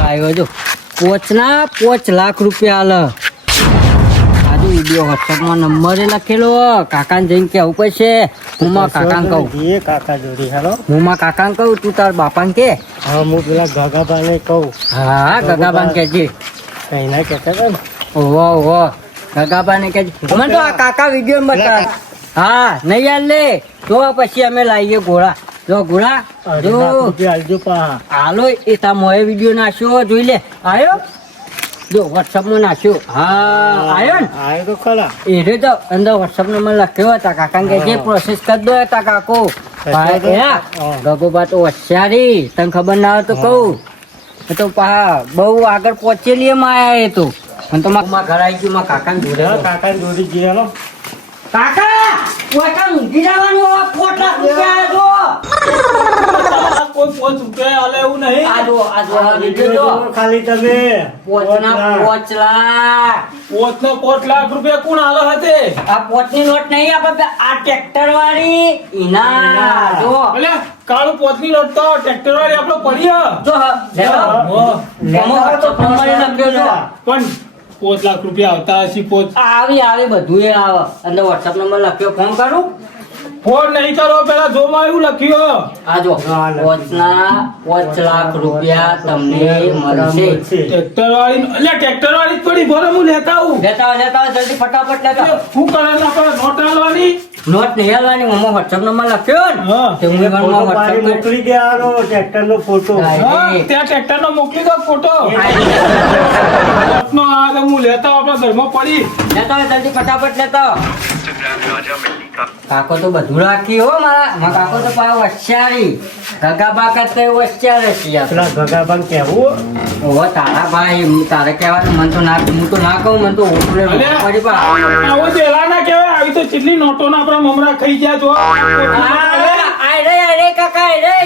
Video આવ્યો જો 5 લાખ રૂપિયા આલે આજુ વિડીયો વોટ્સઅપમાં નંબર લખેલો કાકાને જઈને કેવું પડશે હું માં કાકાને કહું કાકા જોડી હાલો હું માં કાકાને કહું તું તાર બાપાને કે હા હું પેલા ગગાબાને કહું હા ગગાબાને કહેજે કઈ ના કહેતા હતા ને ઓહો ઓહો ગગાબાને કહેજે મને તો આ કાકા વિડીયો બતાવ હા નહીં યાર લે તો પછી અમે લાવીએ ઘોડા જો ઘોડા જો આલજો પા હાલો એ તા મોએ વિડીયો નાખ્યો જોઈ લે આયો જો વોટ્સઅપ માં નાખ્યો હા આયો ને આયો તો ખરા એ રે તો અંદર વોટ્સઅપ નંબર લખ્યો હતા કાકા કે જે પ્રોસેસ કરી દો હતા કાકો ગગોબા તો હોશિયારી તને ખબર ના હોય તો કહું એ તો પા બહુ આગળ પહોંચેલી એમાં આયા એ તો અને તો માં ઘર આવી ગયું માં કાકા ને જોડે કાકા જોડી જઈએ હાલો કાકા કાકા ઊંઘી જવાનું 5 લાખ રૂપિયા જો કોઈ 5 રૂપિયા આલે એવું નહીં આજો જો ખાલી તમે 5 લાખ રૂપિયા કોણ આલે હતે આ 5 ની નોટ નહીં આપણે આ ટ્રેક્ટર વાળી ઈના જો એટલે કાળું 5 ની નોટ તો ટ્રેક્ટર વાળી આપણો પડી જો પણ 5 લાખ રૂપિયા આવતા હશે આવી બધું એ આવે અંદર વોટ્સઅપ નંબર લખ્યો ફોન કરું ફોન નહીં કરો પેલા જોમાં એવું લખ્યું આ જો 5 લાખ રૂપિયા તમને મળશે ટ્રેક્ટર વાળી એટલે ટ્રેક્ટર વાળી જ પડી ભલે હું લેતા આવું લેતા જલ્દી ફટાફટ લેતા શું કરે ના કરે નોટ આલવાની નોટ નહીં આલવાની મમ્મા વોટ્સઅપ નંબર લખ્યો ને હા તે હું ઘરમાં વોટ્સઅપ મોકલી દેવાનો ટ્રેક્ટર નો ફોટો ત્યાં ટ્રેક્ટર નો મોકલી દો ફોટો નો આ હું લેતા આપણા ઘરમાં પડી લેતા જલ્દી ફટાફટ લેતા કાકો તો બધું રાખી હો મારા કાકો તો પાવ હોશિયારી ગગા બાકા તો હોશિયાર છે પેલા ગગાબાન કહેવું ઓ તારા ભાઈ તારે કહેવાનું મન તો ના હું તો ના કહું મન તો ઓટલે પડી પા આવો દેલા ના કહેવાય આવી તો કેટલી નોટો ના આપણા મમરા ખાઈ ગયા જો આય રે કાકા આય રે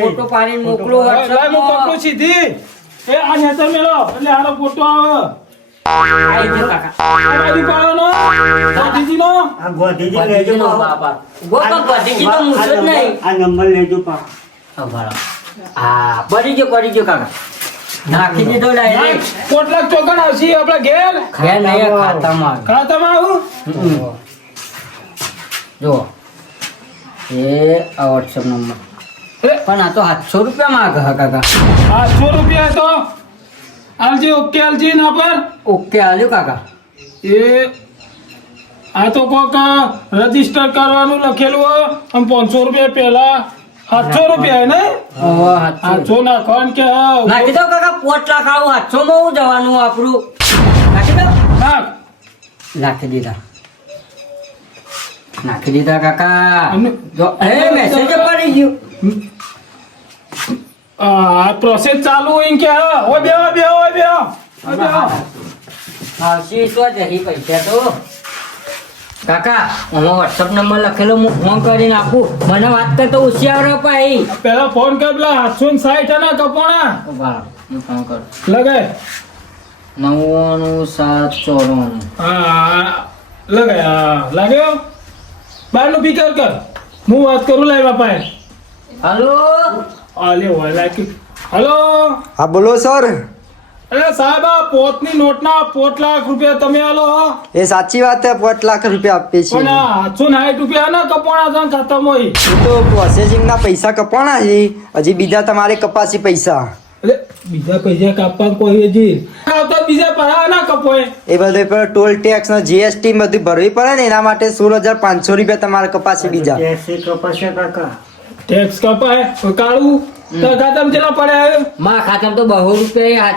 ફોટો પાડીને મોકલો હું પકડું સીધી એ આ નેતર મેલો એટલે આનો ફોટો આવે આઈ જો કાકા આડી પાવાનો ગાંધીજીનો આ ગાંધીજી લેજો બાપા ગોતો તો મુસદ નહીં આ નંબર લેજો પા હા પડી ગયો કાકા નાખી દીધો ડાયરેક્ટ 5 લાખ ચોકન આવશે આપણા ઘેર નહીં ખાતામાં આવું જો એ આ વોટ્સઅપ નંબર પણ આ તો 700 રૂપિયા માંગે હા કાકા 800 રૂપિયા તો આલજી ઓકે આલજી ના પર ઓકે આલ્યો કાકા એ આ તો કોક રજીસ્ટર કરવાનું લખેલું હોય અને 500 રૂપિયા પહેલા 700 રૂપિયા ને 700 નાખવાનું કે નાખી દો કાકા 5 લાખ આવું 700 માં હું જવાનું આપણું નાખી દો નાખી દીધા કાકા જો એ મેસેજ પડી ગયું આ પ્રોસેસ ચાલુ હોય કે ઓ બે આવશી તો જરી પૈસા તો કાકા આમાં વોટ્સઅપ નંબર લખેલો હું ફોન કરી નાખું મને વાત કરતો હોશિયાર પાઈ પેલા ફોન કર પેલા 860 ના કપોણા હું ફોન કરું લગાય 99 હા લગાય લાગ્યો બારનું પીકર કર હું વાત કરું લાય બાપા હાલો આલે વાલા કે હેલો હા બોલો સર અરે સાહેબ આ પોતની નોટના 5 લાખ રૂપિયા તમે આલો એ સાચી વાત છે 5 લાખ રૂપિયા આપીએ છીએ પણ 860 રૂપિયા ના કપોણા છે ખાતામાં એ તો પ્રોસેસિંગ ના પૈસા કપાણા છે હજી બીજા તમારે કપાસી પૈસા એટલે બીજા પૈસા કાપવા કોઈ હજી આવતા બીજા પરા ના કપોય એ બધું પર ટોલ ટેક્સ ને જીએસટી બધું ભરવી પડે ને એના માટે 16500 રૂપિયા તમારે કપાસી બીજા ટેક્સ કપાય કાળું તો ખાતામાં કેટલા પડ્યા માં ખાતામાં તો 200 રૂપિયા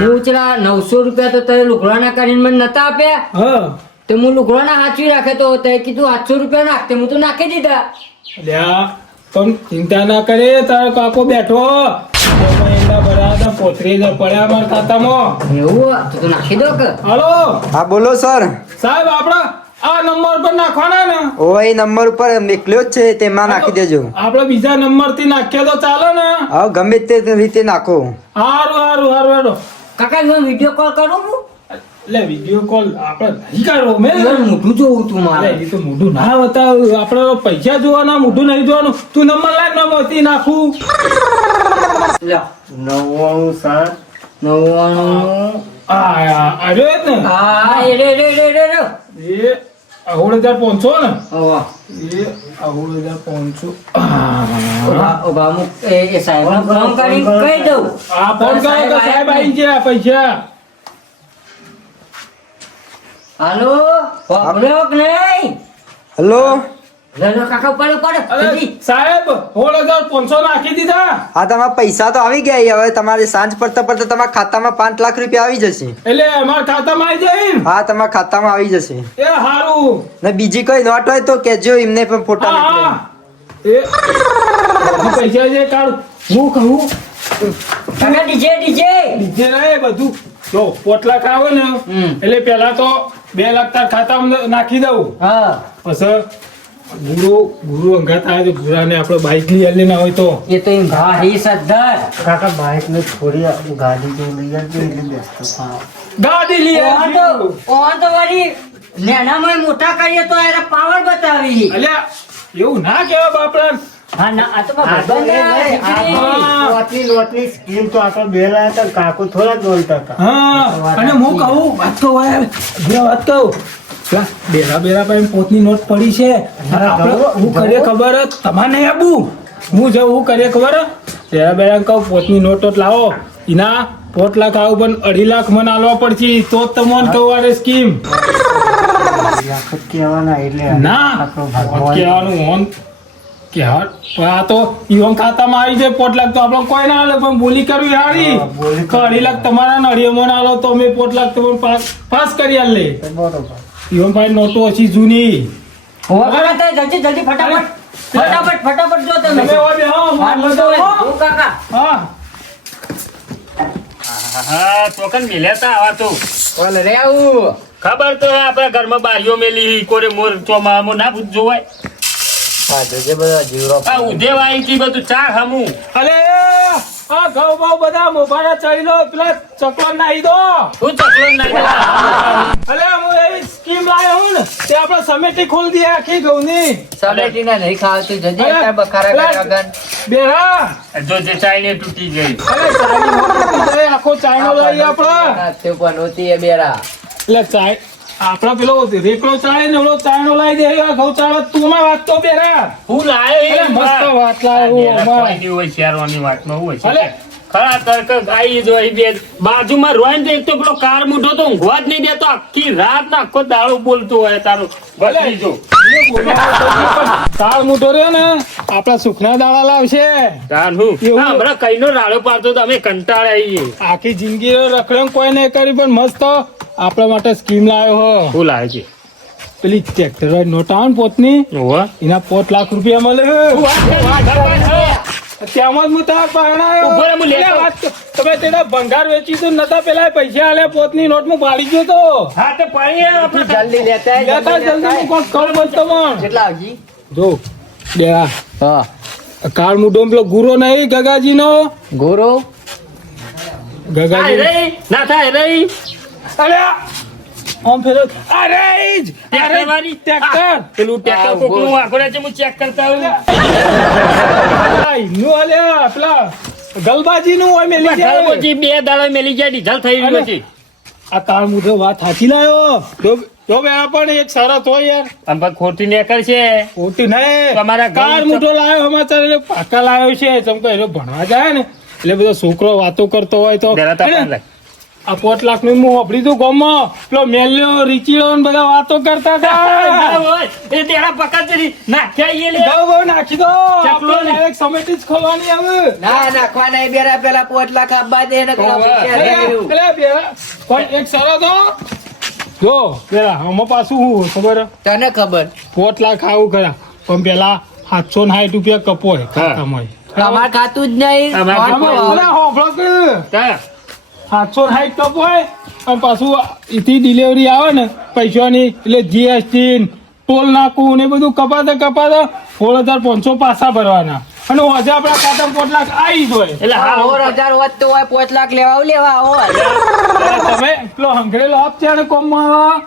હું ચલા 900 રૂપિયા તો તે લુગડાના કરીને મને નતા આપ્યા હા તો હું લુગડાના હાચવી રાખે તો તે કીધું 800 રૂપિયા નાખતે હું તો નાખી દીધા લ્યા પણ ચિંતા ના કરે તારો કાકો બેઠો એના બરાબર 35000 પડ્યા મારા ખાતામાં એવું તો નાખી દો કે હાલો હા બોલો સર સાહેબ આપડા આ નંબર પર નાખવાના ને ઓ એ નંબર ઉપર નીકળ્યો જ છે તેમાં નાખી દેજો આપણે બીજા નંબર થી નાખીએ તો ચાલે ને હા ગમે તે રીતે નાખો હારું કાકા હું વિડિયો કોલ કરું હું એટલે વિડિયો કોલ આપણે નહીં કરો મેં મોઢું જોવું તું મારે એ તો મોઢું ના બતાવ આપણે પૈસા જોવાના મોઢું નહીં જોવાનું તું નંબર લાગ ન મોતી નાખું લ્યો. 99 99. અરે જ ને હા, એ રે. એ 16,500 ને ઓવા. એ 16,500 ઉભા અમુક એ સાહેબને ફોન કરીને કહી દઉં. આ ફોન કરો તો સાહેબ આવી ગયા પૈસા. હાલો, વાપર્યો કે નહીં? હલો લે લે કાકા, પડો અરે જલ્દી. સાહેબ 16,500 નાખી દીધા. હા તમારા પૈસા તો આવી ગયા. હવે તમારે સાંજ પડતા તમારા ખાતામાં 5 લાખ રૂપિયા આવી જશે. એટલે અમારા ખાતામાં આવી જાય ને? હા તમારા ખાતામાં આવી જશે. એ હારું. ને બીજી કોઈ નોટ હોય તો કેજો, એમને પણ ફોટા હા મોકલો. એ બધું પૈસા છે કાઢ. હું કહું કાકા ડીજે નીચે રહે બધું. જો 5 લાખ આવે ને એટલે પેલા તો 2 લાખ તાર ખાતામાં નાખી દઉં. હા, પછી ગુરુ અંગાત આવે તો ગુરાને આપણે બાઈક લઈ આલેના હોય તો એ તો એમ ભાઈ સરદાર. કાકા બાઇક ને છોડી ગાડી જો લઈ આવજો એટલે બેસતો. ગાડી લઈ આવજો. ઓન તો વળી નેનામાં મોટા કરીએ તો એના પાવર બતાવી. અલ્યા એવું ના કહેવાય બાપડા. હા ના, આ તો મારા ભાઈબંધ હા. લોટની સ્કીમ તો આપણે બે લાયા હતા, કાકુ થોડા જ બોલતા હતા. હા અને હું કહું વાત તો હોય વાત કહું પેલા બેરા પાસે પોતની નોટ પડી છે. આપણે હું કરીએ ખબર જ તમારે નહીં આબુ. હું જાઉં હું કરીએ ખબર બેરા કહું પોતની નોટ જ લાવો. એના 5 લાખ આવું પણ 2.5 લાખ મને આલવા પડશે તો જ તમને કહું આરે સ્કીમ. લાખ જ કહેવાના એટલે ના આપણો ભગવાન કહેવાનું હોન કહેવાય પણ આ તો ઈવન ખાતામાં આવી જાય 5 લાખ તો આપણે કોઈ ના આલે પણ બોલી કરવી હારી. હા, બોલી 2.5 લાખ તમારા નળીએ મને આલો તો અમે 5 લાખ તમને પાસ કરી આલે. બરોબર. ઈવન ભાઈ નોટો ઓછી જૂની. જલ્દી ફટાફટ જો તમે. તમે ઓય બેહો, હું હા, બધો હો. હું કાકા. હા હા ચોકન મિલ્યા તા આવા તો બોલ રે આવું. ખબર તો હે આપણા ઘરમાં બારીઓ મેલી કોરે મોર ચોમામો ના જોવાય. હા જોજે બધા જીવરો. આ ઉધેવ આવી હતી બધું ચા હમું. અરે આ ઘઉં બહુ બધા મોભારા ચડી લો પેલા ચકવાન નાહી દો. હું ચકલો નાઈ અરે હું એવી સ્કીમ લાવ્યો હું ને તે આપણે સમેટી ખોલી દઈએ આખી ઘઉંની. સમેટીને નહીં ખાવતી જજે અરે, તાર બખારા પેલા કર્યા વગર. બેરા જો જે ચાઈને તૂટી ગઈ. અરે ચાઈની મોટી છે, આખો ચાઈનો લઈ આપણે. તે પણ હોતી એ બેરા. એટલે ચાય આપડા પેલો રેકડો ચાળે ને ઓલો ચાયનો લાવી દે. આ ઘઉં ચાળે તું માં વાત તો બેરા. હું લાયો અરે મસ્ત વાત લાવ્યો અમાર. કોઈ હોય શેરવાની વાતમાં હોય છે અલે. ખરા તર્ક ગાઈ જો અહીં બે બાજુમાં રોઈને તો એક તો પેલો કાર મૂઠો તો ઊંઘવા જ નહીં દેતો આખી રાત ને આખો દાડો બોલતો હોય તારો ભત્રીજો. તાળ મોટો રહ્યો ને આપડા સુખના દાડા લાવશે. તાન હું એવું? હા, હમણાં કઈનો રાડો પાડતો તો અમે કંટાળે આવીએ. આખી જિંદગી રખડે કોઈ નહીં કરી પણ મસ્ત આપણા માટે સ્કીમ લાવ્યો હો. શું લાવે છે પેલી ટ્રેક્ટર નોટ આવે ને પોતની ઓવા એના 5 લાખ રૂપિયા મળે. ત્યાંમાં જ હું તાર પરણાયો. ઉભો રે, હું લેતો. એટલે વાત તો- તમે તેના ભંગાર વેચી તો નતા પેલા પૈસા આલે પોતની નોટ માં પાડી ગયો તો. હા તો પાણી આપણે જલ્દી લેતા આય, લેતા જલ્દી હું કોક કહું બોલ તમને. કેટલા આવજી? જો બેરા હા, કાળ મુઢો પેલો ગુરો નહીં ગગાજી નો. ગોરો. થાય ગગાજી રહી ના થાય રહી અરે આમ ફેરો અરે ઈ જ. ટ્રેક્ટર વાળી? ટ્રેક્ટર પેલું ટ્રેક્ટર કોકનું વાંકડે છે હું ચેક કરતા આવું. નું અલ્યા પેલા ગલબાજી નું હોય મેલી જાય. પછી 2 દાડા મેલી જાય ડીઝલ થઈ રહ્યું અલે. છે. આ તાળ મુઢો વાત સાચી લાયો. જો બેરા પણ એક શરત હોય યાર. આમ પણ ખોટી નેકર છે ખોટી નહીં. તમારા ઘઉં કાળ મુઢો લાયો સમાચાર એટલે પાકા લાયો છે. ચમકો એનો ભણવા જાય ને એટલે બધો છોકરો વાતો કરતો હોય તો જરા તા હે ને? પાન લાગ. આ 5 લાખ નું હું વાપરી દઉં ગામમાં પેલો મેલ્યો રીચીડો ને બધા વાતો કરતા હતા. ઓય, એ તેરા પકડ છે નાખ્યા એ લે. ઘઉં બહુ નાખી દો. ચકલો આપણે ને. direct સમેટી જ ખોલવાની હવે. ના નાખવા નહીં બેરા, પેલા 5 લાખ આપવા દે ને પેલા ઓવે. પૈસા લઈ રહ્યું. એટલે બે- પણ એક શરત હો. જો પેલા આમાં પાછું હું ખબર હે? તને ખબર 5 લાખ આવું ખરા પણ પેલા 760 રૂપિયા કપોય ખાતામાં. અમાર ખાતું જ નહીં. અમાર આમાં ખાતું પેલા હોભળો કે તા. 760 કપોય અને પાછું એથી ડિલિવરી આવે ને પૈસાની એટલે જીએસટી ટોલ નાખવું ને એ બધું કપાતા 16,500 પાછા ભરવાના અને આજે આપણા ખાતામાં 5 લાખ આવી જ હોય. એટલે હા 1000 વધતું હોય 5 લાખ લેવા આવું લેવા આવો. એટલે તમે પેલો હંગરેલો આપ છે ને કોમમાં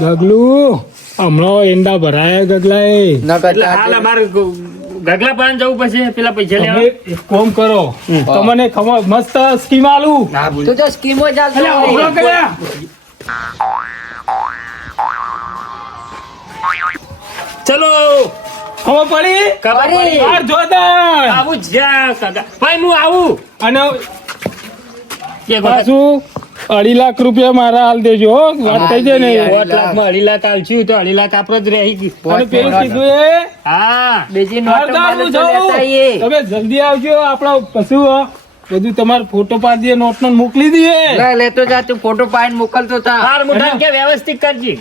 ગગલું હમણાં એંડા ભરાયા ગગલાએ. એટલે હાલ અમારે ગગલા પાન જવું પછી પેલા પૈસા તમે લેવા એક કામ કરો તમને ખબર મસ્ત સ્કીમ આલું તું તો સ્કીમો ચાલતો અલ્યા હોય. ઉભરો કર્યા ચલો ખબર પડી ખબર પડી. બાર જોરદાર આવું જ જા કાકા ભાઈ હું આવું અને એક વખત પાછું 2.5 લાખ રૂપિયા મારા હાલ દેજો હો. વાત થઈ જાય ને 4 લાખમાં 2.5 લાખ આલશું તો 2.5 લાખ આપણે જ રહી ગયું. અને પેલું કીધું એ હા બીજી નોટ સરદાર મળે હું તો જાઉં. લેતા આવીએ. તમે જલ્દી આવજો આપણા પશુ બધું તમારો ફોટો પાડી દઈએ નોટ નો મોકલી દઈએ લે, લેતો જા તું ફોટો પાડીને મોકલતો તા. હાર મોઢા કે વ્યવસ્થિત કરજી.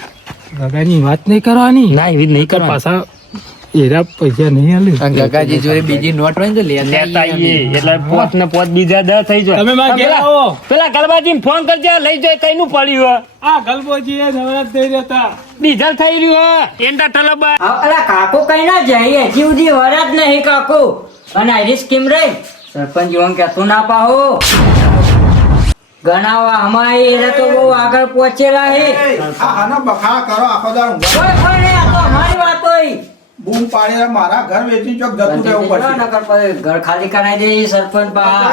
ગગાની વાત નહીં કરવાની ના એવી નહીં પાછા એરા પૈસા નહીં આલે ગગાજી જોડે બીજી નોટ હોય ને તો લેતા લેતા આવીએ. આવીએ એટલે પોત ને પોત બીજા 10 થઈ જાય. તમે માં ઘેર પેલા- આવો. પેલા ગલબાજીને ફોન કરજે લઈ જાય કઈનું પડ્યું હે? આ ગલબોજી એ નવરાત થઈ રહેતા ડીઝલ થઈ રહ્યું હે એંડા તલબા. અલા કાકો કઈ ના જાય હજી સુધી વરા જ નહીં કાકો અને આરી સ્કીમ રહી સરપંચ જીવન કેતું ના પાહો ગણાવા અમારી એને તો બહુ આગળ પહોંચેલા હે આનો બખાડા કરો આખો દાડો ઊંઘવા. કોઈ કોઈ નહીં આ તો અમારી વાત હોય બૂમ પાડીને મારા ઘર વેચી ચોક જતું રહેવું પડશે નકર પછી ઘર ખાલી કરાવી દે ઈ સરપંચ પા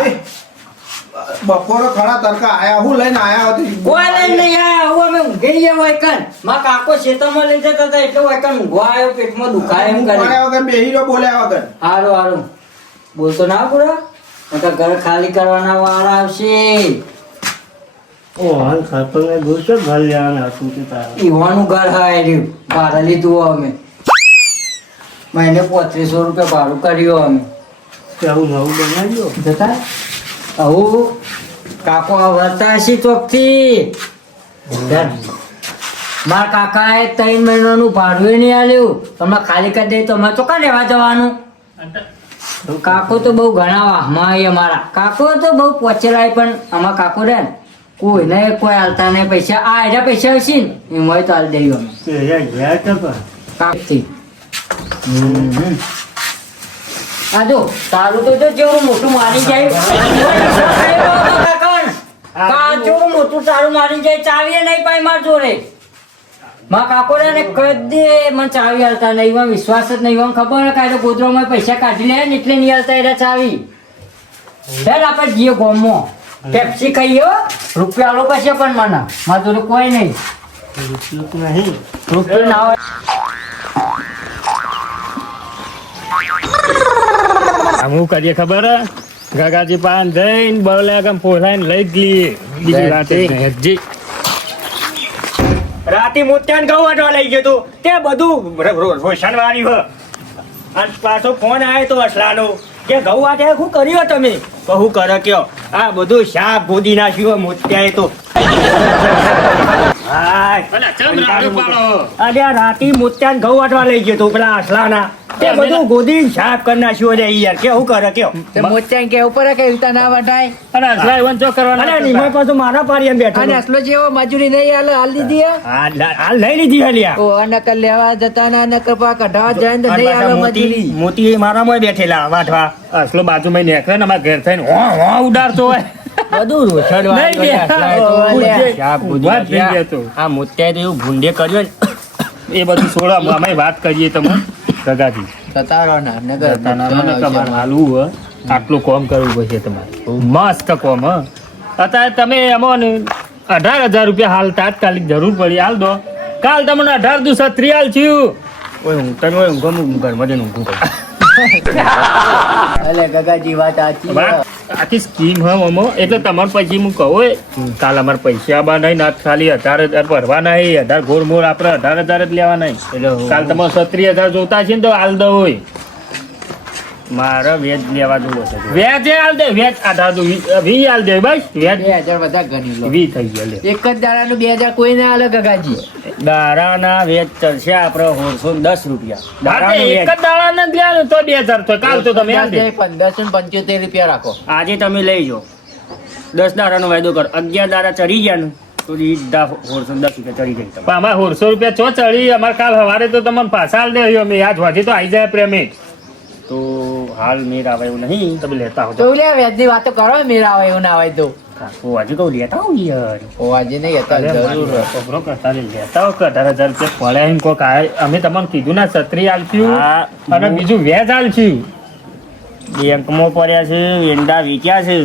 બપોરે ખરા તડકા આયા હું લઈને આયા હતી કોઈ લઈને નહીં આયા હું અમે ઊંઘી ગયા હોય કન માં કાકો ખેતરમાં લઈ જતા હતા એટલે હોય કન ઊંઘવા આવ્યો પેટમાં દુખાય એમ કરે પડ્યા વગર બેહી રહ્યો બોલ્યા વગર હારું હારું બોલતો ના પૂરા નકર ઘર ખાલી કરવાના વાળા આવશે ઓ હાલ સરપંચને ગુસ્સો ઘર લેવાના હતું તે તારા ઈવાનું ઘર હાય રહ્યું ભાડે લીધું અમે મહિને 3500 રૂપિયા ભાડું કર્યું અમે કેવું નવું બનાવ્યો જતા આવું કાકો વર્તા હશે ચોકથી મારા કાકાએ 3 મહિનાનું ભાડું નહીં આલ્યું તમે ખાલી કરી દે તો અમે તો કાં રહેવા જવાનું કાકો તો બહુ ઘણા વાહમાં આવી અમારા કાકો તો બહુ પહોંચેલા પણ આમાં કાકો રે ને કોઈને કોઈ હાલતા નહીં પૈસા આ એના પૈસા હશે ને એમાં તો હાલ દઈએ અમે તે ગયા તો પણ કાકથી આ જો તારું તો જો જેવું મોટું મારી જાય જેવું મોટું તારું મારી જાય ચાવીએ નહીં પાય માર જોડે માં કાકો ને કદે મને ચાવી હાલતા નહીં એમાં વિશ્વાસ જ નહીં એમાં ખબર હોય કાંઈ તો ગોદરામાં પૈસા કાઢી લે ને એટલે નહીં હાલતા એટલે ચાવી ચાલ આપણે જઈએ ગોમમાં પેપ્સી ખાઈએ હો. રૂપિયા આલો પછી પણ મને મારા જોડે કોઈ નહીં રૂપિયો નહીં રૂપિયા ના હોય આમ હું કરીએ ખબર હે? ગગાજી પાન જઈને બળલે કેમ પોસાઈને લઈ જ લઈએ બીજી વાત એ નહીં હજી. રાતે મોત્યાન ઘઉં વાટવા લઈ ગયો તો તે બધું રોશન વાળ્યું હ અને પાછો ફોન આવ્યો તો અસલાનો કે ઘઉં વાટે શું કર્યું તમે કહું કરે કયો આ બધું શાક ગોદી નાખ્યું મોત્યાએ તો હાય. અલા, ચમ રાડો પાડો? અરે આ રાતે મોત્યાન ઘઉં વાટવા લઈ ગયો તો પેલા અસલાના તે બધું ગોદી શાક કરી નાખ્યું છે યાર કેવું કરે કયો મોચાઈ કે ઉપર કે ઉતા ના વટાય અને અસલા એવન ચો કરવાના અરે નિમય પાછું મારા પારી એમ બેઠો અને હતો. અસલો જેવો મજૂરી નહીં હાલ દીધી હે? હાલ લઈ લીધી હલ્યા ઓ નકર લેવા જતા ના નકર પા કઢાવા જાય ને તો અને નહીં પાછા હાલો મોતી મજૂરી મોતી મારામાં બેઠેલા વાટવા અસલો બાજુમાં નીકળે ને અમારા ઘેર થઈને હો ઉડાડતો હોય બધું રોછડ નહીં બે. ઊભા જ થઈ ગયા તો. આ મોત્યાએ તો એવું ભૂંડે કર્યો ને એ બધું છોડો અમે વાત કરીએ તમે ગગાજી સતારો ના નગર તમારે હાલવું હોય આટલું કોમ કરવું પડશે તમારે મસ્ત કોમ હ અત્યારે તમે અમને 18,000 રૂપિયા હાલ તાત્કાલિક જરૂર પડી હાલ દો કાલ તમને 18 હાલ થયું ઓય હું તને ઓય ઊંઘું ઘરમાં જઈને ઊંઘું કરું. અલે ગગાજી વાત સાચી વાત આખી સ્કીમ હ મમો એટલે તમારે પછી હું કહું કાલ અમારે પૈસા આબા નહીં ના ખાલી 18,000 ભરવા નહીં 18 ગોળ મોર આપણે 18,000 જ લેવા નહીં કાલ તમારે 37,000 જોતા છે ને તો હાલ દો હોય મારે વેજ લેવા જવું હશે વ્યાજ હાલ દે વ્યાજ 18 વી હાલ દે બસ વ્યાજ 2000 બધા ગણી લો વી થઈ ગયા લે એક જ દાડાનું 2000 કોઈ ના હાલે ગગાજી દારાના વેજ ચડશે આપણે 110 રૂપિયા હા, તે દારાનું એક વેજ. જ દાડા ને લ્યા તો 2,000 તો કાલ તો તમે હાલ દે 1575 રૂપિયા રાખો આજે તમે લઈ જાઓ 10 દારાનો વાયદો કરો 11 દારા ચડી ગયા ને તો સીધા 110 રૂપિયા ચડી જાય પણ અમારે 100 રૂપિયા ચો ચડી અમારે કાલ સવારે તો તમને પાછા હાલ દે અમે યાદ વાંચી તો આવી જાય પેમેન્ટ તો હાલ મેર આવે એવું નહીં. તમે લેતા હો તો લે વેદની વાતો કરો મેરા આવે એવું ના હોય તો કાકો હજુ કહું લેતા આવું યાર. ઓ આજે નહીં હતા જરૂર ખબરો કરતા લેતા હો કે 18,000 રૂપિયા પડે એમ કોક અમે તમને કીધું ના છત્રી આલશું હા, અને બીજું વ્યાજ આલશું. બેંકમાં પડ્યા છે, એંડા વેચ્યા છે.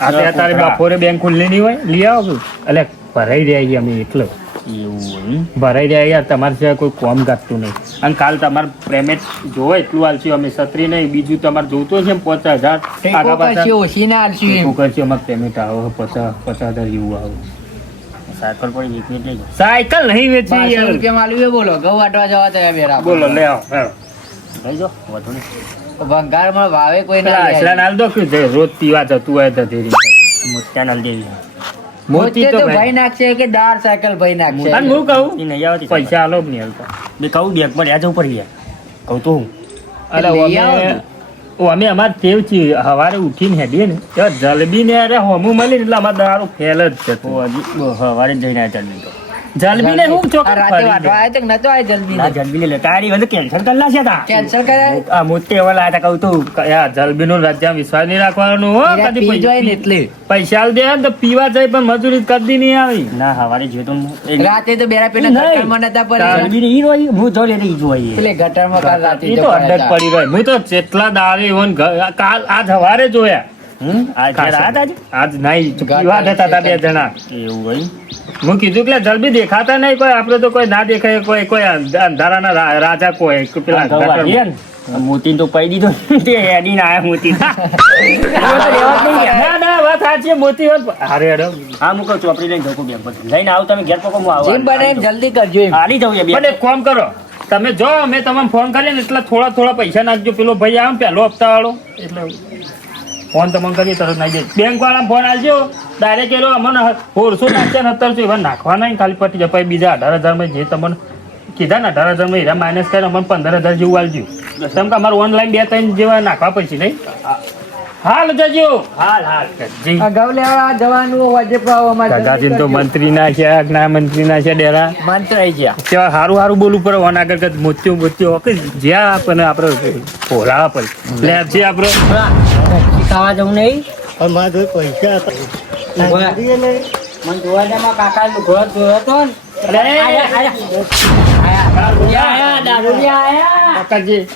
આ તો અત્યારે બપોરે બેંક ખુલ્લી નહીં હોય લઈ આવો છું. એટલે ભરાઈ રહ્યા છીએ અમે એટલે એવું ભરાઈ રહ્યા યાર તમારે સિવાય કોઈ કોમ કાઢતું નહીં. અને કાલ તમારે પેમેન્ટ જોવો એટલું આલશું અમે છત્રી નહીં બીજું તમારે જોતું છે 50,000 આગા પાછા ઓછી ના આલશું શું કરશે અમારે પેમેન્ટ આવો 50,000 જેવું આવો. સાયકલ પડી વેચી એટલે જ. સાયકલ નહીં વેચી યાર. રૂપિયા માલવી બોલો ઘઉં વાટવા જવા તો મેરા બોલો લે આવો લઈ જાઓ, વધુ નહીં. ભંગારમાં ભાવે કોઈ પેલા ના આશરા નાલ દો કે જે રોજ પીવા જતું હોય તો ધીરે મોતિયા નાલ દેવી. મોતી તો ભાઈ ભાઈ નાખશે કે દાર સાયકલ ભાઈ નાખશે અને હું કહું એ નહીં આવતી પૈસા આલો જ નહીં હાલતા. મેં કહું બેંક પર યાદ ઉપર ગયા કહું તો હું અરે લઈ આવો ને. અમે અમારે ટેવ છીએ સવારે ઉઠીને હેડીએ ને તો જલેબી ને અરે હોમું મળી એટલે અમારે દારૂ ફેલ જ છે તો હજી સવારે જ જઈને આવ્યા ચાલી તો જલેબી ને હું ચોક આ રાતે વાટવા આવ્યો તો કે નતો આવ્યો જલ્દી ના જલ્દી ને લેતા આરી வந்து કેન્સલ કરી નાખ્યા હતા. કેન્સલ કરે આ મોતે એવા લાયા તા કહું તું યાર જલેબી નું રાજ્ય વિશ્વાસ નહીં રાખવાનું હો કદી પી જાય ને એટલે પૈસા આલ દે ને તો પીવા જાય પણ મજૂરી કદી નહીં આવી ના સવારે જોયું તો હું રાતે તો બેરા પેલા ગટરમાં નતા પડી જલ્દી ને ઈ રોઈ હું જો લેતે ઈ જોઈ એટલે ગટરમાં કાલ રાતે એ તો તો પડ્યા અડ્ડક હતા. પડી રહ્યો હું તો જેટલા દારે ઇવન કાલ આજ સવારે જોયા આ ઘેર આયા તા આજે? આજ નહીં પીવા જતા હતા બે જણા એવું હોય હું કીધું કે જલ્દી દેખાતા નહીં કોઈ આપડે તો કોઈ ના દેખાય કોઈ અંધારાના રાજા કોઈ કે પેલા ગટર- મોતી તો પડી દીધો તે હેડીને આયા મોતી ના ના વાત સાચી મોતી વાત અરે અરે હા હું કહું ચોપડી લઈને જઉં બેંક પર લઈને આવું તમે ઘેર પકો હું જેમ બને એમ આવું જલ્દી કરજો એમ આલી જાઉં એ પણ બે એક કામ કરો તમે જો મેં તમને ફોન કરીને એટલે થોડા પૈસા નાખજો પેલો ભાઈ આવે ને પહેલો હપ્તા વાળો એટલે ફોન તમને કરીએ તરત નાખી દે બેંક વાળા ફોન આવજો ડાયરેક્ટ એલો અમને 400 નાખ્યા 1700 એવા નાખવા નહીં ખાલી પટી જાય પછી બીજા 18,000 માં જે તમને કીધા ને 18,000 માં હીરા માઇનસ કરીને અમને 15,000 જેવું આવજો તેમ કે અમારે ઓનલાઈન 2-3 જેવા નાખવા પડશે નહીં હાલ જજો હાલ હાલ જી આ ઘઉં લેવા જવાનું વજે પાવામાં દાદાજી તો મંત્રી ના છે ના મંત્રી ના છે ડેરા મંત્ર આવી ગયા કેવા સારું બોલવું પડે ઓન આગળ કે મોત્યો કે જ્યાં આપણને આપણે ભોળા પડે લે છે આપણે ખાવા જવું નહીં અમારા જોડે પૈસા હતા મને જોવા દે મારા કાકા લુગડો જોયો તો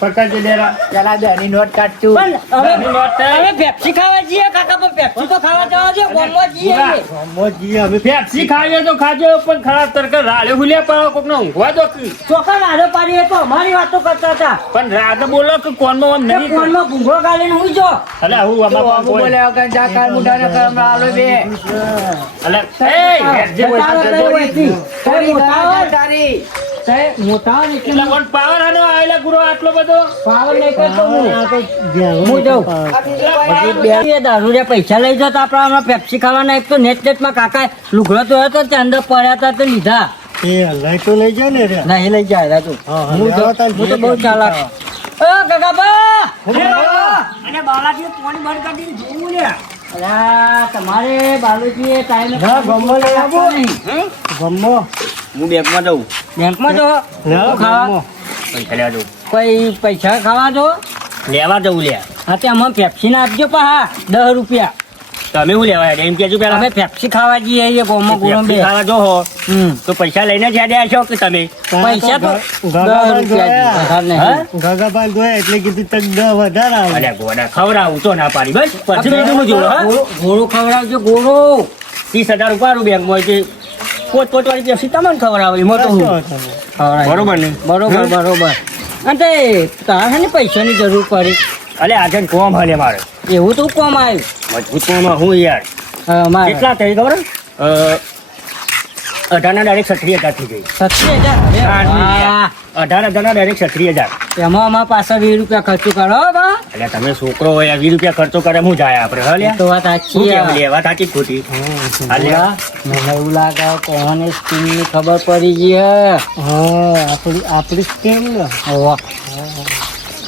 પકડજે ડેરા પેલા દની નોટ કાઢતું હવે પેપ્સી ખાવા જઈએ કાકા પણ પેપ્સી તો ખાવા જવા છે બોલવા જઈએ અમે પેપ્સી ખાઈએ તો ખાજો પણ ખરાબ તરકે રાડે હુલ્યા પાડો કોક ને ઊંઘવા દો ચોખા નાડો પાડીએ તો અમારી વાતો કરતા હતા પણ રાતે બોલો કે કોનમાં આમ નહીં ફોનમાં ભૂંગળો ગાલીને હુઈ જો અલે હું આમાં બોલે વગર જા કાલ મુઢાને કરમ આલો બે અલે એ હેડજે બોલ મોટા ને એટલે વન પાવર આનો આવેલા ગુરો આટલો બધો પાવર નહીં કરતો હું જ્યાં બે દારૂડિયા પૈસા લઈ જતા આપણા હમણાં પેપ્સી ખાવાના એક તો નેટમાં કાકા લુગડો તો હતો તે અંદર પડ્યા હતા તો લીધા એ લઈ તો લઈ જાય ને રે નહીં લઈ જાય તું હા, હા, હું લેવા તાર તો બહુ ઘેર ચાલાક કાકાબા અને બાલાજી પાણી બંધ કરી દીધું જોવું ને અલ્યા તમારે બાલુજી ટાઈમે ના, ગમો લઈ આવો. ગમો હું બેંકમાં જઉં બેંકમાં જો ના ખાવા પૈસા લેવા જઉં કોઈ પૈસા ખાવા જો લેવા જવું લે હા તે અમે પેપ્સી ના આપજો પા 10 રૂપિયા તમે શું લેવા યાર? એમ કેજો પેલા અમે પેપ્સી ખાવા જઈએ છીએ ગોમો ગુરમ બે પેપ્સી ખાવા જો હો હમ તો પૈસા લઈને જ યાદ છો કે તમે પૈસા તો 10 રૂપિયા જ, વધારે નહીં. ગગાભાઈ જોયા એટલે કીધું તક 10 વધારે આવે અલ્યા ગોડા ખવડાવું તો ના પાડી બસ પછી બીજું હું જોઉં હા ગોળો ખવડાવજો ગોળો 30,000 ઉપાડું બેંકમાં કે પોત વાળી પેપ્સી તમને ખવડાવે એમાં તો હું ખવડાવજો. બરોબર ને બરોબર અને તારે ને પૈસાની જરૂર પડી અલે આજે કોમ હાલે મારે એવું તો કોમ આવ્યું મજબૂત કોમ હું યાર મારે કેટલા થઈ ખબર 18 ડાયરેક્ટ 36,000 થઈ ગઈ 36,000 18,000 ડાયરેક્ટ 36,000 એમાં અમારા પાસે 20 રૂપિયા ખર્ચો કરો બા એટલે તમે છોકરો હોય 20 રૂપિયા ખર્ચો કરે હું જાય આપણે હા લ્યા તો વાત શું સાચી કેવું લેવા સાચી જ ખોટી અલ્યા, મને એવું લાગે કોને સ્કીમની ખબર પડી ગઈ હે હા આપણી સ્કેમ ને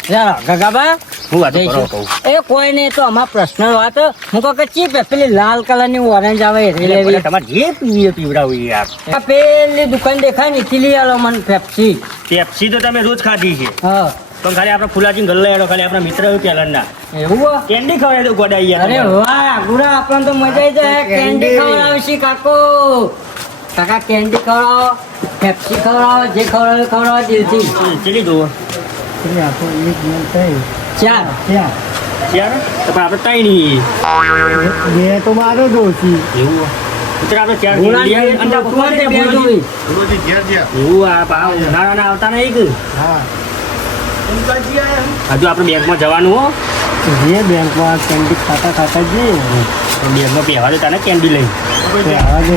ચાલો ગગાબા હું વાતો કરો કહું એ કોઈ નહીં તો અમારા પર્સનલ વાત હું કહું કે ચીપ પેલી લાલ કલર ની ઓરેન્જ આવે એ લેવી તમારે જે પીવીએ પીવડાવું યાર આ પેલી દુકાન દેખાય ને ખીલી આલો મને પેપ્સી પેપ્સી તો તમે રોજ ખાધી છે હા પણ ખાલી આપણે ફુલાજી ગલ્લે હેડો ખાલી આપણા મિત્ર પેલનના એવું હો? કેન્ડી ખવડાવી દઉં ગોડાઈ અરે વાહ ગુડા આપણને તો મજા આવી જાય કેન્ડી ખવડાવશી કાકો કાકા કેન્ડી ખવડાવો પેપ્સી ખવડાવો જે ખવડાવો એ ખવડાવો દિલથી ચીલી જુઓ ચાર યાર તો પણ આપણે તઈ નહીં બે તો મારો દોશી એવું મિત્ર આપણે ચાર ગુડા જઈએ. અંડા પકવા દે બે જોઈ. એવું આ ભાવ ઉનાળાના આવતા નહીં કે હા હજુ આપણે બેંકમાં જવાનું હો જે બેંકમાં કેન્ડી ખાતા ખાતા જઈએ બેંકમાં પહેવા દે તને કેન્ડી લઈ તે આવા દે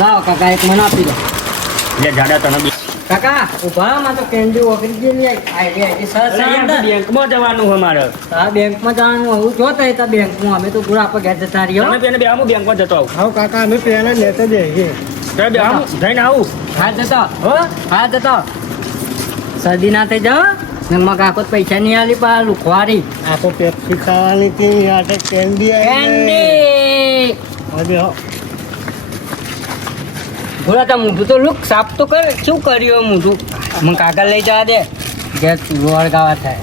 લાવો કાકા એક મને આપી દો એટલે જાડા તને કાકા ઉભા માં તો કેન્ડી ઓગળી ગયેલી આઈડી સરસ બેંકમાં જવાનું અમારે આ બેંકમાં જવાનું હું જો તો હતા બેંકમાં અમે તો ગુડા આપણે ઘેર જતા રહ્યો તને પેને બે આવું બેંકમાં જતો આવું હા કાકા અમે પહેલા લેતા જઈએ તને બે આવું જઈને આવું હા જતો હો હા જતો શરદી ના થઈ જાઓ નમક કાકો પૈસા નહીં આલી પા લુખવારી આ તો પેપ્સી ખાવાની હતી આ તો કેન્ડી કેન્ડી હવે ગુડા તો મોઢું તો લુક સાફ તો કર શું કર્યું મોઢું મને કાકા લઈ જવા દે ઘેર ચૂલો વળગાવા થાય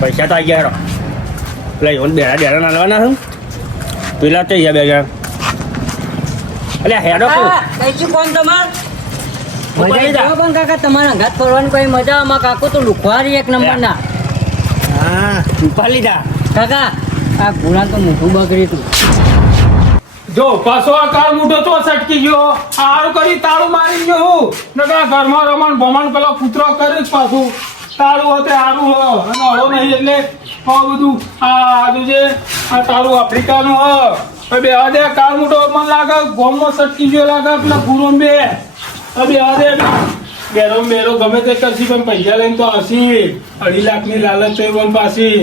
પૈસા તો આવી ગયા હેરો પેલા યોન બેડા બેડા નાલવાના હું પેલા તો બે ગયા અલ્યા હેડો કઈશું કોણ તમાર ઉપર લઈ જા. મજા પણ કાકા તમારા અંગાત ફરવાની કોઈ મજા આમાં કાકો તો લુખવારી એક નંબર ના હા ઉપર લીધા કાકા આ ગુણા તો મોઢું બગડ્યું તું જો પાછો આ કાર મૂઠો તો સટકી ગયો આ હારું કરી તાળું મારી ગયો હું નકા ઘરમાં રમણ ભમણ પેલો કૂતરો કરે જ પાછું તાળું હોતે હારું હ અને હળો નહીં એટલે આ બધું આ જે આ તાળું આફ્રિકાનું હ હવે બે દે કાર મૂઠો મને લાગે ગોમમાં સટકી ગયો લાગે પેલા ગુરોમ બે હવે દે બેરો બેરો ગમે તે કરશી પણ પૈસા લઈને તો હસી 2.5 લાખની લાલચ છે પણ પાછી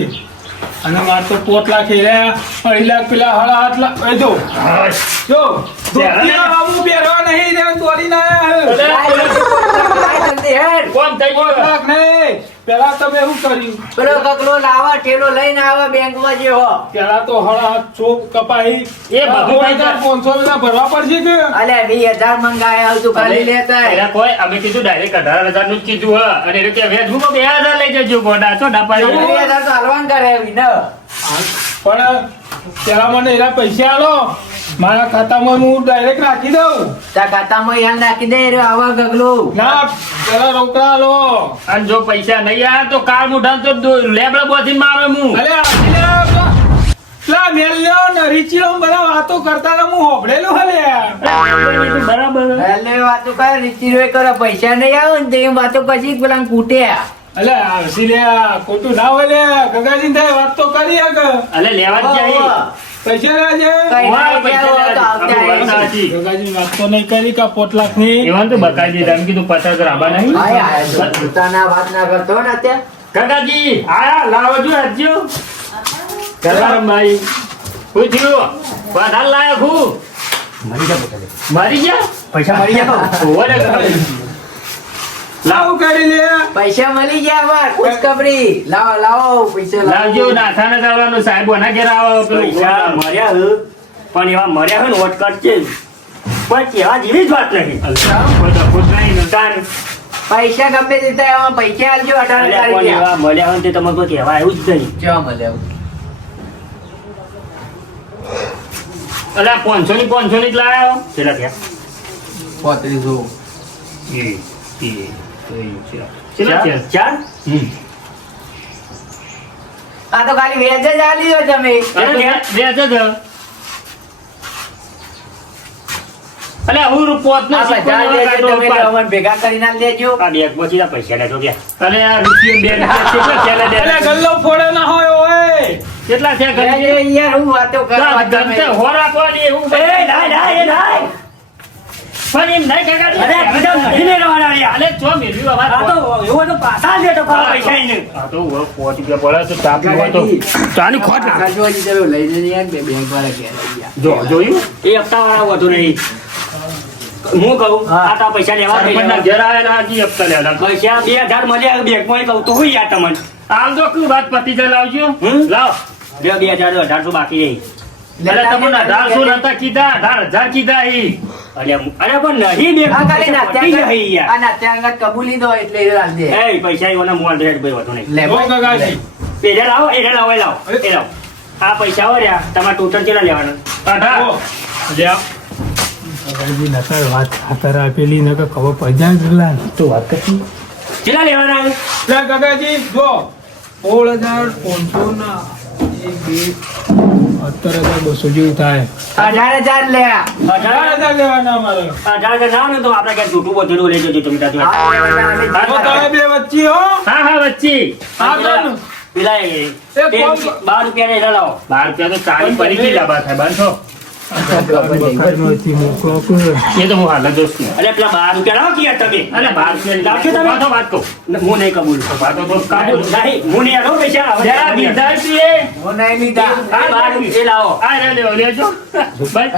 અને માર તો 4 લાખ હેર્યા 2.5 લાખ પેલા 7.5 લાખ એ જો બાબુ બેરવા નહીં રે દોડીને આયા કોમ થઈ 4 ગયું લાખ નહીં પેલા તમે શું કર્યું પેલો કકલો લાવા ઠેલો લઈને આવે બેંકમાં જે હો પેલા તો હળા ચોક કપાઈ એ બધું 500 ના ભરવા પડશે કે અલે 20,000 મંગાયા તું ખાલી લેતા એના કોઈ અમે કીધું ડાયરેક્ટ 18,000 નું જ કીધું હ અને એ કે વેચવું 2,000 લઈ જજો ગોડા છો ના પાડી 20,000 તો હલવાન કરે વિન પણ પેલા મને એના પૈસા આલો મારા ખાતામાં હું ડાયરેક્ટ નાખી દઉં તા ખાતામાં યાર નાખી દે રે આવા ગગલો ના પેલા રોકડા આલો અને જો પૈસા નહીં આવે તો કાર મુઢાન તો લેબડા બોધી મારે હું અલે પેલા મેલ્યો ને રીચીલો બધા વાતો કરતા હતા હું હોભળેલું હલે બરાબર એટલે વાતો કરે રીતિ રોય કરે પૈસા નહીં આવે ને તે વાતો પછી પેલા કૂટ્યા અલે આવસી લે ખોટું ના હોય લે ગગાજી થાય વાત તો કરી હક અલે લેવા જ જાય પૈસા લેજે કઈ ના ગયા તો આવતા ગગાજી વાત તો નહીં કરી કે 4 લાખની એવાન તો બકાઈ દીધા એમ કીધું 50 રાબા નહીં આય આય પોતાના વાત ના કરતો ને અત્યારે કાકાજી આયા લાવજો આજ્યો કલારામ ભાઈ શું થયું વધાર લાયક હું મરી ગયા પૈસા મળી ગયા ઓરે લાવ કરી લે પૈસા મળી ગયા અમાર ખુશખબરી લાવો લાવો પૈસા લાવજો નાથાને ચાલવાનું સાહેબ ના ઘેર આવો પૈસા મળ્યા હે પણ એવા મળ્યા હે ને વટકટ છે કોઈ કહેવા જેવી જ વાત નહીં પૈસા ગમે તે થાય એમાં પૈસા આલજો 18 પણ તારીખે એવા મળ્યા હોય ને તે તમારે કોઈ કહેવા એવું જ નહીં કેવા મળે અલા 500 ની 500 ની જ લાયો કેટલા થયા 3500 કેટલા થયા ચાર આ તો ખાલી વેજ જ આલી હોય તમે બે જ અલે હું પોત આ બધા લેજો તમે અમને ભેગા કરીને આલી દેજો આ બેગ પછી પૈસા લેજો કે અલે આ રૂપિયો બે કેટલા થયા અલે ગલ્લો ફોડે ના હોય ઓય કેટલા થયા લેજો યાર હું વાતો કરવા તમે ગંતે હોર આપવાની એવું એ ના ના એ ના પણ એમ નહીં કાકા અરે બધા નથી લેવાના યાર અલે ચો મેલ્યું આ અમાર તો એવું તો પાછા લે તો પૈસા એને આ તો 5 રૂપિયા પડે તો તાપ હોય તો ચાની ખોટ લાગે. કાજો હજી તમે લઈને નહીં યાર બે બેંક વાળા ઘેર આવી ગયા જો જોયું એ હપ્તા વાળા વધુ નહીં હું કહું આ તો પૈસા લેવા આપણને ઘેર આવેલા હજી હપ્તા લેલા પૈસા 2000 મળ્યા બેંકમાં કહું તો હું યાર તમને આમ તો કયું વાત પતિ જાય લાવજો લાવ 2000 1800 બાકી રહી એટલે તમને 1800 નતા કીધા 18,000 કીધા ઈ અરે પણ નહીં બે આ ખાલી પતી જાય યાર. આ નાટ્યાંગત કબૂલી દો એટલે એ રાખ દે એ પૈસા એઓના મોલ રેડ ભાઈ વાતો નહીં લે જો કાકાજી એ લાવો એ લાવો એ લાવો એ લાવો આ પૈસા હો રહ્યા તમારે ટોટલ કેટલા લેવાના 18 લ્યો. કાકાજી નકર વાત ખાતર આપેલી નકર ખબર પડી જાય ને પેલા. તો વાત કરી કેટલા લેવાના લે કાકાજી જો 16,500 ના 17,200 જેવું થાય. 18,000 લે 18,000 લેવાના અમારે. 18,000 લાવો ને તો આપણે ક્યાંક જૂઠું બોધેલું લઈ જજો તમે તાજો. તો તમે બે વચ્ચે હો. હા હા વચ્ચે હા તો ને. પેલા ₹12 ને લાવો 12 રૂપિયા તો ચાલી પડી ગઈ લાભા થાય બાંધો. બખારમાંથી મોકલો કે. એ તો હું હાલ જ જોઉં છું. અરે પેલા ₹12 લાવો કે યાર તમે અરે 12 રૂપિયા લાવશો તમે? વાતો વાત કહું. હું નહીં કબૂલ વાતો તો કાબુ. નહીં હું નહીં આલો પૈસા હવે જરા દીધા છીએ. હું નહીં લીધા આ એ લાવો આ રે લેવો લેજો. બસ.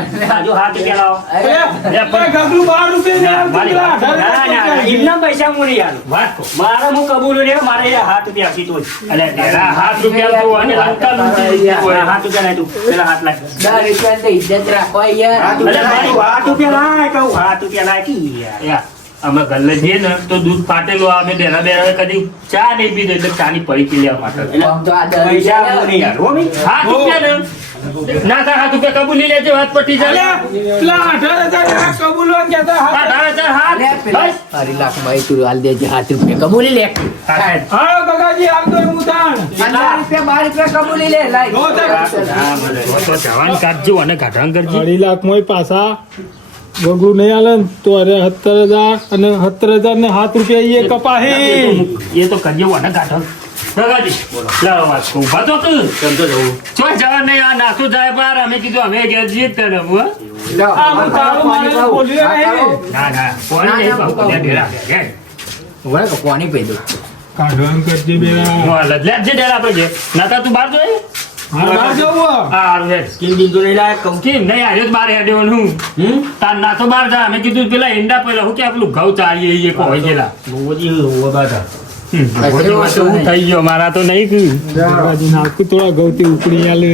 હજુ ₹7 લાવો અરે ગગલું 12 રૂપિયા ના, ને મારી પેલા ના, ના, ના, 18,000 એમના પૈસા હું નહીં આલું. વાત કહું. મારે હું કબૂલ નહીં મારે ₹7 આપી તો અરે તેરા 7 રૂપિયા તો અને લંકા લૂંટી હોય. ₹7 લાય તું પેલા 7 લાય 10 રૂપિયા તો ઇજ્જત રાખો યાર અરે મારી ₹8 લાય કહું ₹8 લાય કી યાર યા, અમે ગલ્લે જઈએ ને તો દૂધ ફાટેલું આવે બેરા બેરા કદી ચા નહીં પીધો એટલે ચાની પડી લેવા માટે આમ તો આ 10 પૈસા રૂપિયા હું નહીં આલું હો ભાઈ. 7 રૂપિયા ને ના થાય 7 રૂપિયા કબૂલી લેજે વાત પટી જાય. પેલા 18,000 કબૂલો ને કહેતા હા. 18,000 હાથ. લે પેલા બસ. 4 લાખ માં તું હાલ દેજે 7 રૂપિયા કબૂલી લે હાલો કાકાજી આમ તો હું તાણ. 12 રૂપિયા કબૂલી લે લાય જો તે હા, ભલે. તો જવાન કાઢજો અને ગાઢાં કરજો. 2 લાખ માં પાછા ગગલું નહીં આલે ને તો અરે 17,000 અને 17,000 ને 7 રૂપિયા એ કપાહી. એ તો કરજો અને ગાઢાં. કાકાજી, લાવો વાત કહું. ઉભા તો તું. ચો જવાન નહીં આ નાસું જાય બાર અમે કીધું અમે ઘેર જઈએ જ તને હું, હો. આ હું તારું મારે બોલી નહીં. ના ના કોઈ નહીં બાપુ, લે ડેરા લે, લે. ઉભા રહો, કોની પૈ દો કાઢવાનું કરજે બે. હું હાલ જ લે જે ડેરા પર છે. નાતા તું બહાર જોઈ હા બહાર જવું. હા હારું હેડ. સ્કીમ બિલ તો નહીં લાય કહું કેમ નહીં આવ્યો જ બાર હેડ્યો તાર નાતો બાર જા અમે કીધું પેલા ઈંડા પેલા હું કે પેલું ઘઉં ચાલીએ એ કોઈ ગયેલા બહુજી હોવા બાધા શું થઈ ગયો મારા તો નહીં ગયું. કાકાજી નાખું થોડા ઘઉંથી ઉપડી આલે.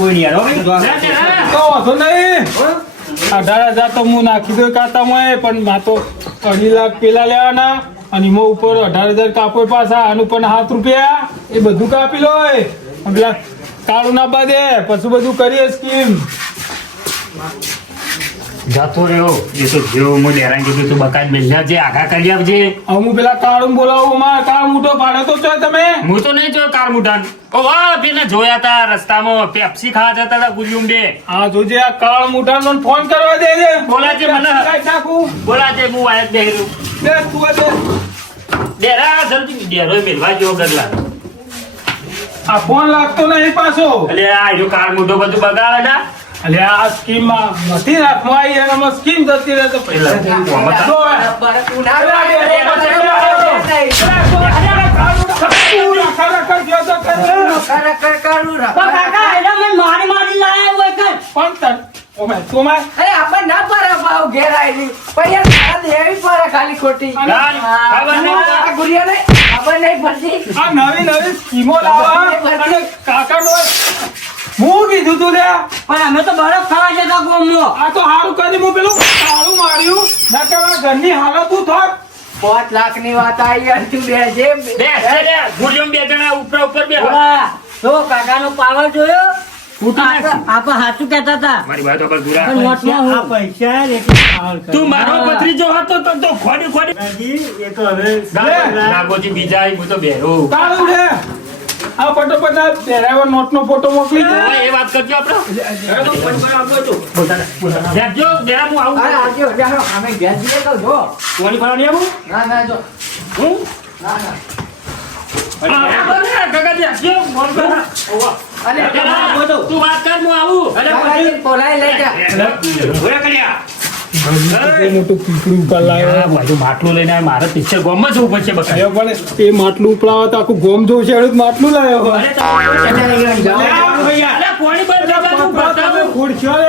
કોઈ નહીં યાર હો ભાઈ. તો વાંધો નહીં. 18,000 તો હું નાખી દઉં ખાતામાં પણ મા તો 2 લાખ પેલા લેવાના અને એમાં ઉપર 18,000 કાપો પાછા આનું પણ 7 રૂપિયા એ બધું કાપી લો પેલા કાળું ના બાદે પછી બધું કરીએ સ્કીમ. જતો રહ્યો એ તો જેવો હું ડેરાઈ કીધું તું બકાત બેસા જે આઘા કરી આપજે. હું પેલા કાળું બોલાવું મારા કાળ મોટો ભાડે તો છો તમે. હું તો નહીં જોયો કાર મુઠાન. ઓ વાહ પેલા જોયા તા રસ્તામાં પેપ્સી ખાવા જતા હતા ગુજુમ બે. આ જોજે આ કાળ મોટાનો ફોન કરવા દેજે. બોલાજે મને. કાઢી નાખું. બોલાજે હું આયા જ બેહી રહ્યું. બે તું આ દે. ડેરા જલ્દી ડેરો મેલવા જેવો ગદલા. આ ફોન લાગતો નહીં પાછો. એટલે આ જો કાર મુઠો બધું બગાડે ના. એટલે આ સ્કીમ માં નથી રાખવા આવી અને આમાં સ્કીમ જતી રહે તો પેલા કોમતા. જો આ. બરક ઉનાળો ખરેખર કાળું રાખ. પણ કાકા એને મને મારી મારી લાયા હોય કર. પણ તન ઓમે તોમે અરે આપણે ના પડે ભાવ ઘેર આવેલી પણ યાર તારા દેવી પડે ખાલી ખોટી ના, ખબર નહીં. આ ગુડિયા નહીં આપણે નહીં પડતી આ નવી નવી સ્કીમો લાવવા અને કાકાનો હું કીધું તું લે પણ અમે તો બરફ ખાવા જતા ગોમમાં. આ તો હારું કરી હું પેલું કાળું માર્યું ના કે આ ઘરની હાલત હું થોત 5 લાખ ની વાત આવી યાર તું બેજે બે બે ગુજુમ બે જણા ઉપર બે. ઓલા, જો કાકાનો પાવર જોયો ફૂટી નાખી. આપણે સાચું કહેતા હતા મારી વાત પર ગુરા. પણ નોટમાં આ હું. પૈસા એટલે પાવર કરે. તું મારો ભત્રીજો હતો તો ખોડી ખોડી રાજી, એ તો હવે નાગોજી બીજા આવી, હું તો બેરો. કાળું લે આ ફટોફટ આ ડ્રાઈવર નોટનો ફોટો મોકલી દે હવે એ વાત કરજો આપણે. રાખજો, બેરા હું આવું. અરે આવજો જાઓ અમે ઘેર જઈએ તો જો કોની ફરવા નહીં આવું? ના ના જો હું? ના ના આ બોલે, કાકાજી, રાખજો, ફોન કરો. અરે બેરા, તું વાત કર, હું આવું. કાકાજી બોલાય લઈ જા ઘોડા કર્યા. કેટલું મોટું પીપળું ઉપર આ લાવ્યો બધું માટલું લઈને આવ્યા. મારે પિક્ચર ગોમમાં જવું પડશે બકા. એ પણ એ માટલું ઉપડાવવા તો આખું ગોમ જોવું છે એટલું જ માટલું લાવ્યો અરે તો અરે કોણી પર જવાનું બતાવું. ખુરશીઓ લે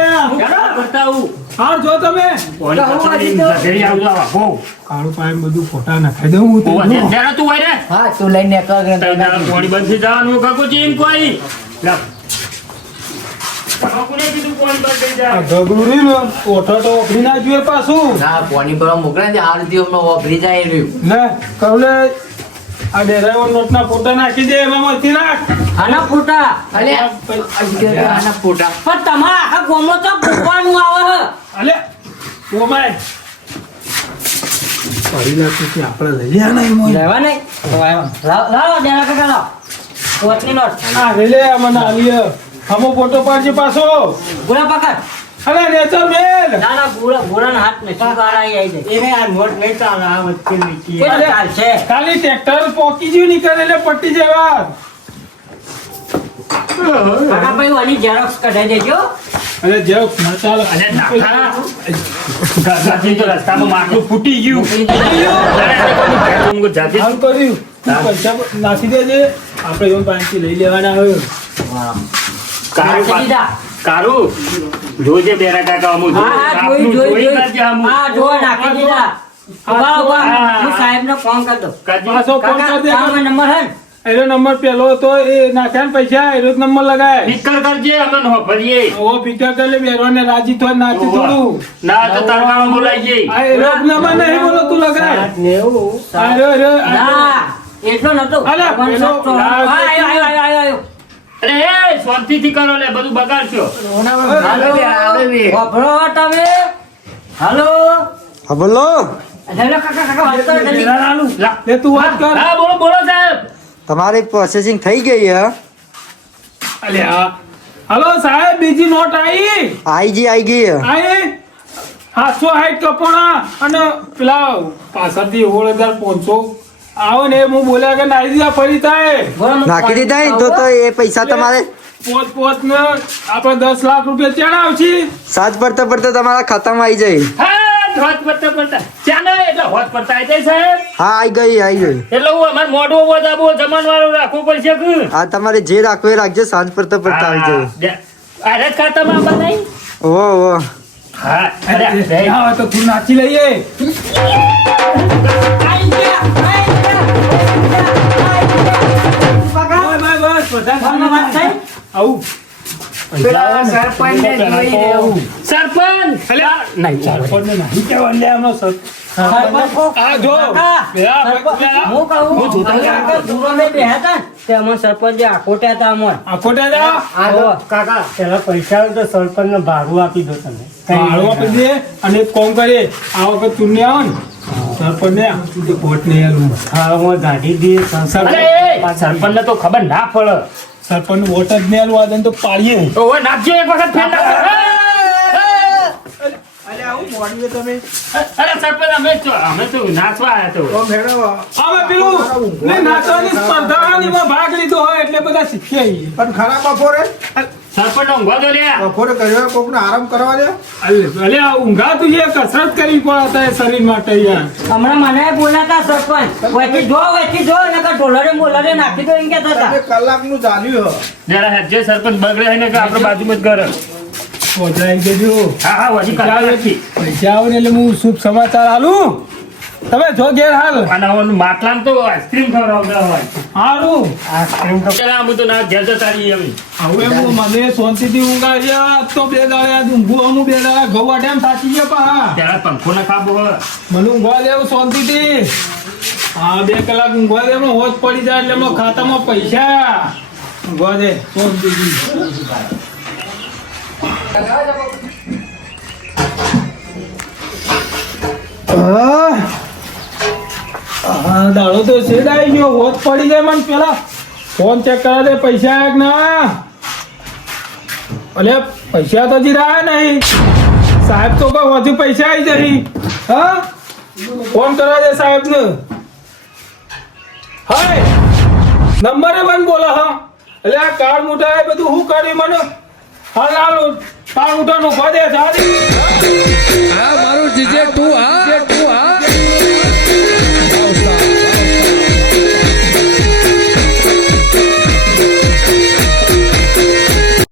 બતાવું. હા જો તમે કોણી પર જઈને ઝઘડી આવજો આવા. બહુ. કાળું પાય બધું ફોટા નખાઈ દઉં હું બહુ તમને. અત્યારે તું હોય ને હા તું લઈને કર તારા કોણી બંધ થઈ જવાનું કાકુજી એમ કોઈ. લા. કોને કીધું કોણ બંધ થઈ આ જાય ગગડું રહ્યું ને ઓઠો તો ઓફરી ના જોઈએ પાછું ના પોની પર મોકલે ને આ રીતે અમને વાપરી જાય રહ્યું લે કહું લે આ ડેરાઈવર નોટના ફોટા નાખી દે એમાં માંથી નાખ આના ફોટા અલે આના ફોટા પણ તમારા આખા ગામમાં તો ભૂખવાનું આવે છે. અલે ઓ ભાઈ પડી નાખી કે આપણે લઈ લ્યા નહીં મોય લેવા નહીં તો આવ્યો. લાવો ડેલા કાકા લાવો પોતની નોટ આ રે લે મને આલીએ હમો ફોટો પાડજે પાછો ગુલા પકડ અરે નેચર મેલ ના ના ગુલાના હાથ ને શું કાર આવી જાય એને આ નોટ નહીં ચાલે આ વચ્ચે મૂકી. એ તો ચાલશે. ખાલી ટ્રેક્ટર પોકી જ્યું નીકળે એટલે પટ્ટી જેવા કાકા ભાઈ ઓની ઝેરોક્સ કઢાઈ દેજો. અરે જેવ ના ચાલે અને નાખા ગાજી તો રસ્તામાં માટલું ફૂટી ગયું જાતે હાલ કર્યું તું પૈસા નાખી દેજે આપણે એમ પાંચથી લઈ લેવાના હોય નાખી દીધા. કારું જોજે બેરા કાકા અમુક હા હા જોઈ હા જો નાખી દીધા. ઉભા ઉભા હું સાહેબને ફોન કરી દઉં. પાછો ફોન કાકા કરી દે તારો નંબર હે ને? એનો નંબર પેલો હતો એ નાખ્યા ને પૈસા એનો જ નંબર લગાય નિકલ કરજે અમે નો ભરીએ ઓ ફિકર કરે બેરોને રાજી થોય નાચી થોડું ના તો તરકાળો બોલાઈ જઈ આ એનો જ નંબર નહીં બોલો તું લગાય ના એટલો નતો. અલા, પેલો આયો. અરે એ શાંતિથી કરો લે બધું બગાડશો વાપરો તમે. હાલો હા બોલો હેલો કાકા કાકા વાત કરો જલ્દી. લે તું વાત કર હા બોલો બોલો સાહેબ તમારી પ્રોસેસિંગ થઈ ગઈ હે અલે હલો સાહેબ બીજી નોટ આવી આઈ ગઈ હે આઈ 760 કપોણા અને પેલા પાછળથી 16,500 આવો ને હું બોલ્યા કે નાઈ દીધા ફરી થાય બોલો, મને નાખી દીધા હે ને તો એ પૈસા તમારે પોત ને આપણે 10 લાખ રૂપિયા ચેડા આવશે સાજ પડતા પડતા તમારા ખાતામાં આવી જાય હા હોત પડતા ચાને એટલે હોત પડતા આવી જાય સાહેબ હા આવી ગઈ એટલે હું અમાર મોઢો વધાબો જમણવાળો રાખવું પડશે કે હા તમારે જે રાખવું એ રાખજો સાંજ પડતા પડતા આવી જાય અરે ખાતામાં આમાં નહીં ઓ હા અરે હા તો તું નાચી લઈએ આઈ ગયા, આઈ ગયા, આઈ ગયા. કાકા, બસ બધા ફોનમાં વાત થઈ? આવું પેલા સરપંચને જોઈ લેવું. સરપંચ નહીં સરપંચને નહીં કહેવાનું લે આમનો સરપંચ કો- આ જો કાકા, પેલા સરપંચ, હું કહું, કાકા દૂરો મેં બેહ્યા હતા ને, તે અમને સરપંચે આખોટ્યા હતા અમને. આ ખોટા જા આવો. કાકા પેલા પૈસા હોય તો સરપંચ ને ભાડું આપી દો તમે ભાડું આપી દે અને એક કામ કરીએ આ વખત ચૂંટણી આવે ને સરપંચને એ વોટ નહીં આલું હા ગાડી દે અરે સરપંચને તો ખબર ના પડે સરપંચ વોટ જ નહીં આલું આ તો પાડીએ ઓવે નાખજો એક વખત ફેર નાખજો. અરે સરપંચ અમે તો નાચવા આયા તો હવે પેલું ને નાચવાની સ્પર્ધાની માં ભાગ લીધો હોય એટલે બધા શીખી આવીએ પણ ખરા બપોરે સરપંચ ઊંઘવા દો લ્યા બપોરે કર્યો કોકને આરામ કરવા દે અલે આ ઊંઘાતું છે કસરત કરવી પડે છે શરીર માટે યાર હમણાં મને બોલાતા સરપંચ વચ્ચે જો નકર ઢોલરે મોલરે નાખી દો એમ કહેતા હતા. 2 કલાકનું ચાલ્યું હે જરા હેડજે સરપંચ બગડે છે ને કે આપણે બાજુમાં જ ઘર પહોંચાઈ દેજો હા હા હજી કરવા નથી પૈસા આવે ને એટલે હું શુભ સમાચાર આલું તમે જો ઘેર હાલ અને ઓલું માટલામાં તો આઈસ્ક્રીમ ખવડાવતા હોય હારું આઈસ્ક્રીમ ખવડાવતા આમ તો ના ઘેર જતા રહીએ અમે હવે હું મને શાંતિથી ઊંઘ આવી જાય. આજ તો 2 દાડા ઊંઘું અમુક 2 દાડા ઘઉં વાટ્યા થાકી ગયા પા ત્યારે પંખો ના ખાબો હોય મને ઊંઘવા દેવું શાંતિથી હા 2 કલાક ઊંઘવા દે એમાં હોશ પડી જાય એટલે એમાં ખાતામાં પૈસા ઊંઘવા દે શાંતિથી હા દાડો તો શેડ આવી ગયો હોશ પડી જાય મને પેલા ફોન ચેક કરા દે પૈસા આયા કે ના અલે પૈસા તો હજી રહ્યા નહીં સાહેબ તો કોઈ વધુ પૈસા આવી જઈ હા ફોન કરવા દે સાહેબ ને હાય નંબરે પણ બોલો હા એટલે આ કાર મોટા એ બધું શું કર્યું મને હાલ હાલ કાર મોટા નું ભદે સારી હા મારું